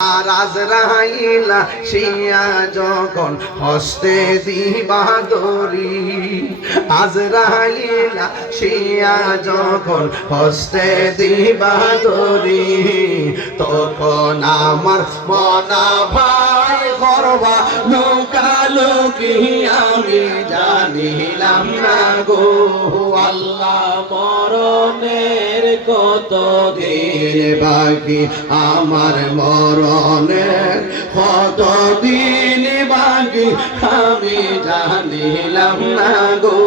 আর আজরাইলা শিয়া যখন হস্তে দিবা দড়ি, আজরাইলা শিয়া যখন হস্তে দিবা দড়ি, তখন আমার মনা ভাই করবা লুকালুকি আমি জানিলাম না গো। আল্লাহ মরণের কত দিন বাকি, আমার মরণের কত দিন বাকি আমি জানিলাম না গো।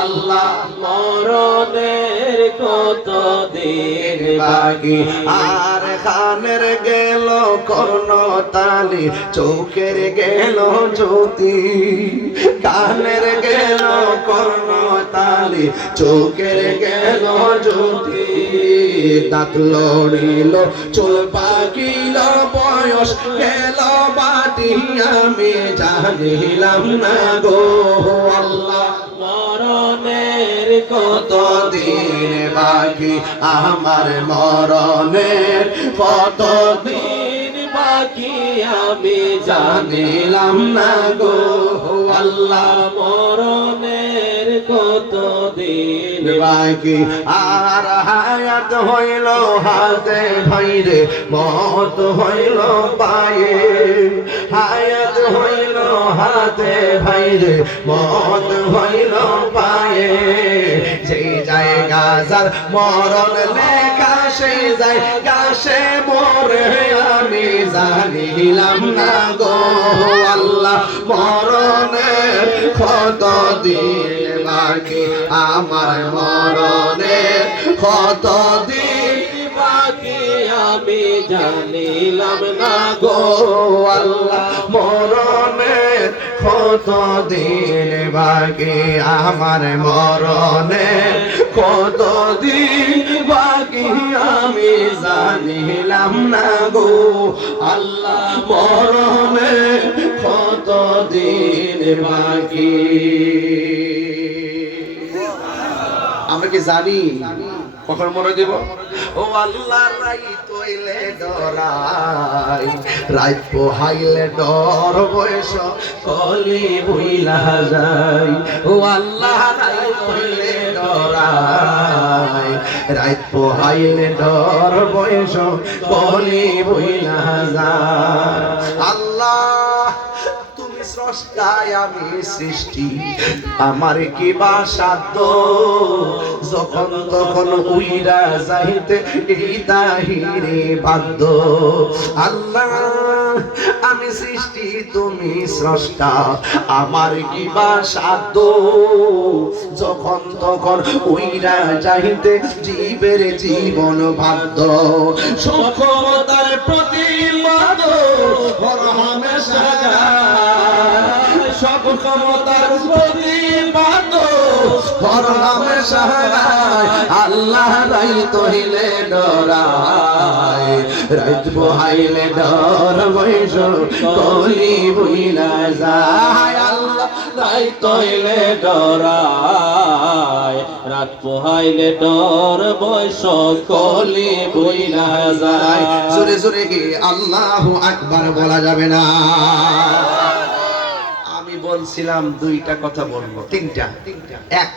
আল্লাহ মরণের কত দিন বাকি, আর কানের গেল কর্ণ তালি, চোখের গেল জ্যোতি, কানের গেল কর্ণ তালি, চোখের গেল জ্যোতি, দাঁত লড়িল চুল পাকিল বয়স গেল বাটি আমি জানিলাম না গো। আল্লাহ মরণের কত দিন বাকি, আমার মরণের কত দিন বাকি আমি জানিলাম না গো। আল্লাহ মরণের কত দিন বাকি, আর হায়াত হইল হাতে ভাইরে, মত হইল পায়ে, হায়াত হইল হাতে ভাইরে, মত হইল পায়ে, যে জায়গা যার মরণ লেখা সেই জায়গা সে মরে আমি জানিলাম না গো। আল্লাহ মরণের কত দিন বাকি, আমার মরণের কত দিন বাকি আমি জানিলাম না গো। আল্লাহ মরণের কত দিন বাকি, আমার মরণের কত দিন বাকি আমি জানিলাম না গো। আল্লাহ মরণের কত দিন বাকি। আমরা কি জানি কখন মরে দেব? ও আল্লাহ রাইত হইলে ডরাই, রাইত পোহাইলে ডর বয়স কলি ভুইলা যায়। ও আল্লাহ রাইত হইলে ডরাই, রাইত পোহাইলে ডর বয়স কলি ভুইলা যায়। আল্লাহ স্রষ্টায় আমি সৃষ্টি, আমার কি বা সাধ্য, যখন তখন উইরা যাইতে এই তাহিরে বাধ্য। আল্লাহ আমি সৃষ্টি তুমি স্রষ্টা, আমার কি বা সাধ্য, যখন তখন উইরা যাইতে জীবের জীবন বাধ্য। সক্ষমতার প্রতিবাদ হামেশা সব ক্ষমতার প্রতিবাদ হামেশা, আল্লাহ রাইত হইলে ডরাই, রাইত বহাইলে ডর বয়স কলি ভুইলা যায়। আল্লাহ রাইত হইলে ডরাই, রাত পোহাইলে ডর বয়স কলি ভুইলা যায়। জোরে জোরে কি আল্লাহু আকবার বলা যাবে না? বলছিলাম দুইটা কথা বলবো, তিনটা। এক,